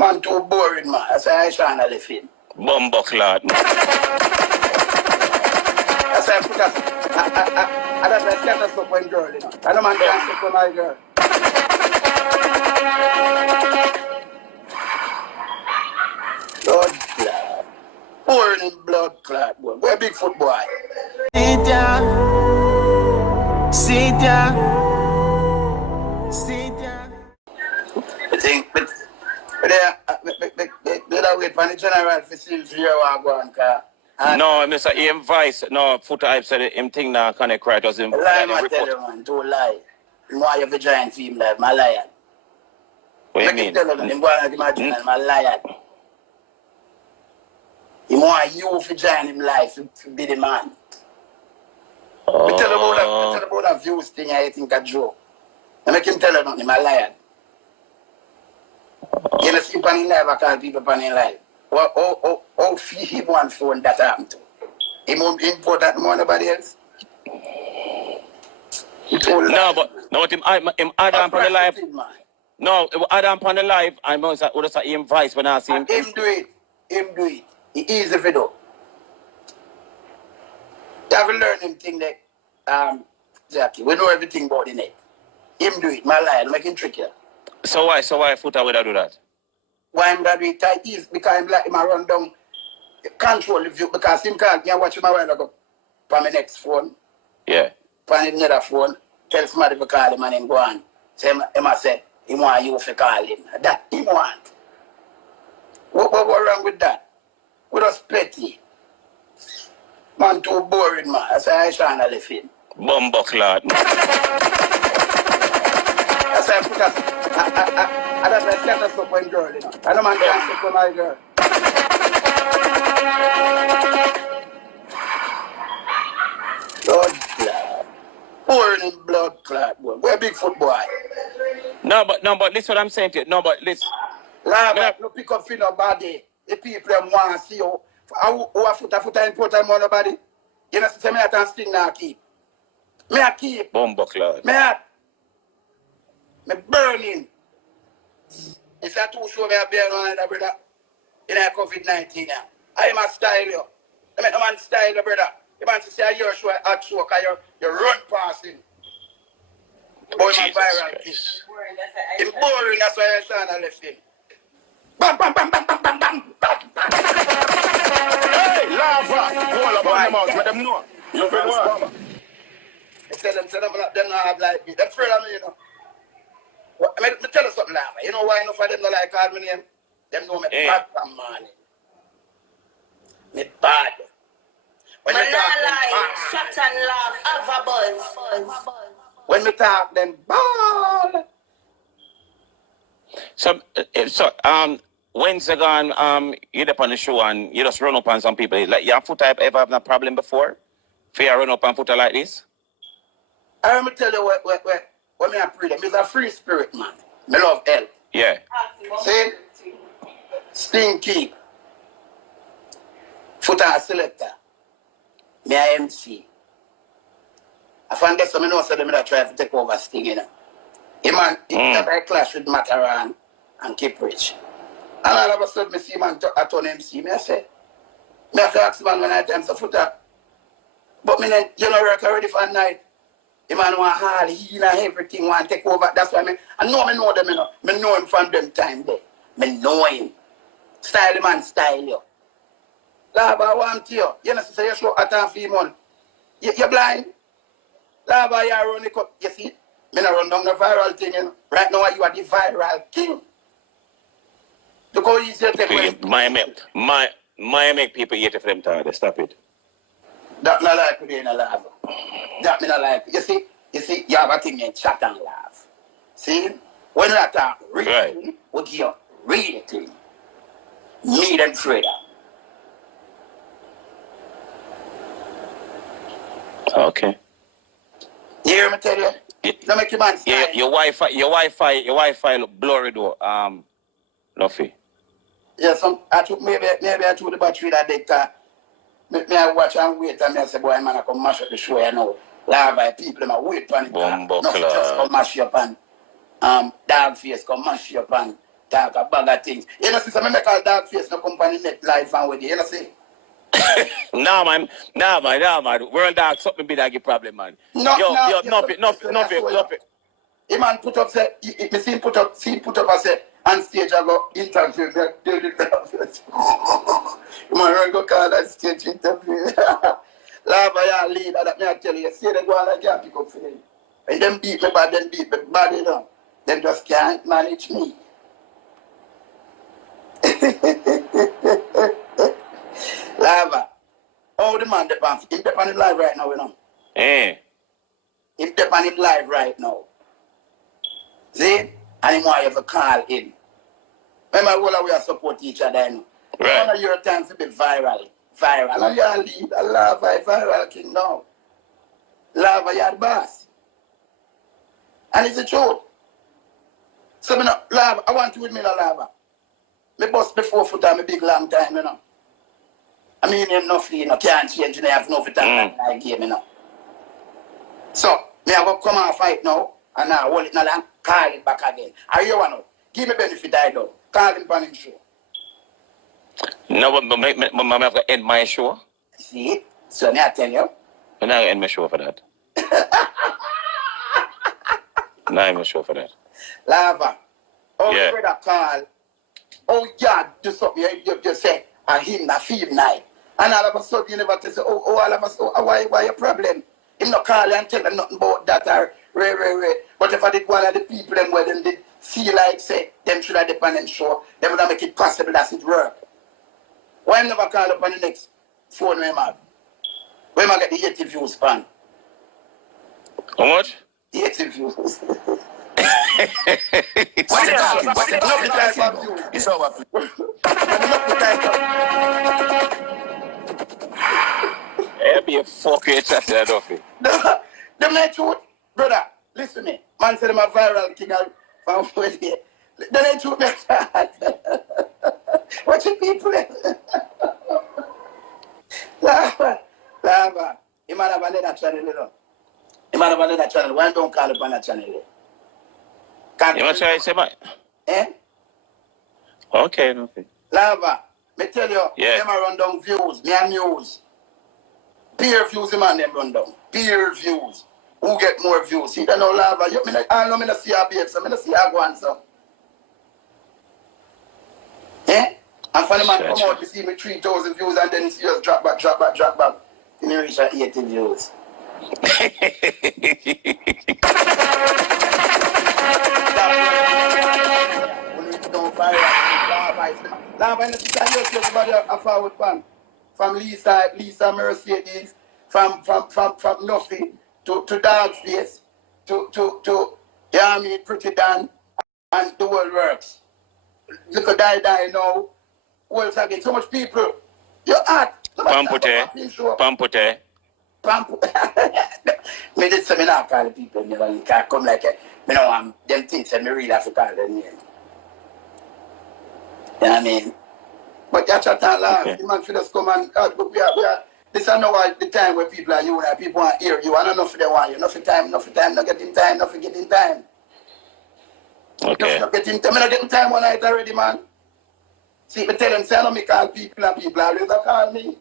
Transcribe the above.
Man, too boring, man. That's why Ishawna left him. Bumbo clad. That's why I put us. And that's why I set us up when girl, you know. I know man can't sit with my girl. Blood clot. Boring blood clot, boy. We're a big foot boy. Seetyah. Seetyah. Seetyah. I think, but they wait for the general for see if you are going car. No, Mr. Him vice. No, Foota I said him thing now can cry does him. Lie, man, tell you, man. Don't lie. You want you to join film like my liar. What you mean? Tell you, him go and imagine my liar. He want you to join him life to be the man. I tell you about that views thing I think a joke. I make him tell you nothing, my liar. You know, see pan in life, I call people pan in life. How few him one phone that happened to? He won't import that more than anybody else. No, but him add on on the life. No, add on on the life. I must say him vice when I see him. Him do it. It's easy for do. You have to learn him thing that Jackie. We know everything about the net. Him do it, my life, make him trick you. So why Foota would I do that? Why him that do it tight is because him like him a run down control the view because him can't watch him a while ago. On my next phone. Yeah. On another phone, tell somebody to call him and him go on. So him a say, he want you to call him. That he want. What wrong with that? We just petty. Man too boring, man. That's why Ishawna left him. Bumbo clad. That's why I put us. And that's why I set us up when girl, you know. I know man can't sit with my girl. Blood clot. Boring blood clot, boy. We're a big foot boy. No, but listen what I'm saying to you. No, but listen. Lava, no pick up for nobody. The people them want to see you. Who a Foota important more nobody? You know, say me I can sting now keep. Me I keep. Bumbo clad. Me burning. It's a two show me a bear on the brother. In a COVID-19 now. I must style you. I mean, man style you, brother. You want to say your show a hot show because you run past him. Boy, my viral thing. It's boring, that's why Ishawna left him. Bam, bam, bam, bam, bam, bam, bam, bam. Hey, lava! All about them out, let them know. You feel what? I tell them don't have like me. They're afraid of me, you know. Well, I mean, tell you something, lava. You know why enough of them don't like call me name? Them know me bad from morning. Me bad. When me talk, shut and laugh, have a buzz. when me talk, them bad. So Wednesday gone, you up on the show and you just run up on some people. Like your Foota ever have a problem before? For you run up on Foota like this? I want to tell you what me I pray them. It's a free spirit, man. Me love hell. Yeah. See? Stinky. Foota selector. Me I MC. I find that some know so them that try to take over Sting, you know. He man, that I clash with Mataran and keep rich. And all of a sudden, me see man I turn MC. Me I say, me have to ask man when I time so Foota. But me then, you know, work already for a night. The man want hard, he and everything want to take over. That's why I know them, you know. Me know him from them time there. Me know him. Style the man, style you. Lava, I want you. You know, say you show a time for him on. You're blind. Lava, you run the cup. You see? Me not run down the viral thing, you know. Right now, you are the viral king. Look how easy you take it. My make people eat it for them tired. Stop it. That not like today in a lava. That me not like. You see, you have a thing in chat and laugh. See? When you talk real thing, we give you real thing. Me and Freda. Okay. You hear me tell you? Don't make your man style. Yeah, your Wi-Fi look blurry though. Nuffy. Yeah, maybe I took the battery that day. Me I watch and wait and I say, boy, man, I come mash up the show, you know. Lava people, them wait for it. Nothing just come mash you up and dog face come mash you up and talk a bag of things. You know, since I make a dog face, no company net life and with you, you know, see? Nah, man. World dog, something big that give problem, man. No, Yo, yes, Nuffy. The man put up, say, me see him put up, I say, on stage, I go interview, me do the the man run go call that stage interview. Lava, ya leader, that me I tell you, see they go on, I can't pick up for them. And them beat me bad, you know. Them just can't manage me. Lava. Oh, the man, he's on him live right now, you know. He's on him live right now. See? And he want you to call him. Remember, all we support each other, you know. Right. One of your times to be viral. And you're a lead, a lava, a viral king now. Lava, you're the boss. And it's the truth. So, me no, lava, I want you with me, no lava. Me bust before Foota, me big long time, you know. I mean, him Nuffy, you know, can't change, you know, have no for time like game, you know. So, me I go come and fight now, and now hold it now long, call it back again. Are you want to? Give me benefit, I don't. Call him on him show. No, but I have to end my show. See? So, me I tell you. I'm not end my show for that. Not end my show for that. Lava. Oh, yeah. brother call. Oh, yeah, do something. You say, and him na feel night. And all of a sudden, you never tell say, all of us, why your problem? Him not call and tell them nothing about that or re. But if I did one of the people them where them did feel like, say, them should have dependent show, them would have make it possible that it work. Why never call up on the next phone we have? Where am I get the 80 views, pan? How much? 80 views. What you talking about? It's over. I'll be a fucking chat to that Nuffy. Them not truth, brother. Listen to me. Man said I'm a viral king from where they. Them ain't truth, man. What you people? Lava. He might have another channel, you know. He might have another channel. Why don't call up on that channel? You want to try to say mine? Eh? Okay, Nuffy. Lava. Me tell you, them a run down views, me and news. Peer views, man, them run down. Peer views. Who get more views? See, don't know lava. I know me not see a babe, so me not see a go on, so. Eh? And for the man come out, you see me 3,000 views and then you see us drop back. And you reach at 80 views. Lava in the city, you see everybody a forward fan. From Lisa Mercedes, from Nuffy to Dog's Face, to Yami, Pretty Dan, and the world works. Look at die now. World's again. So much people. You're hot. Pampute. Me did seminar call the people, you know, you can't come like it. You know, them things that me really have to call them name. You know what I mean? But you chat and laugh. The man should just come and we are this is now the time where people are you and people want to hear you. And enough for them want you. Enough for time, not getting time, not getting time. Okay. Not getting time. I'm not getting time one night already, man. See, me tell them, say I don't me call people and people always call me.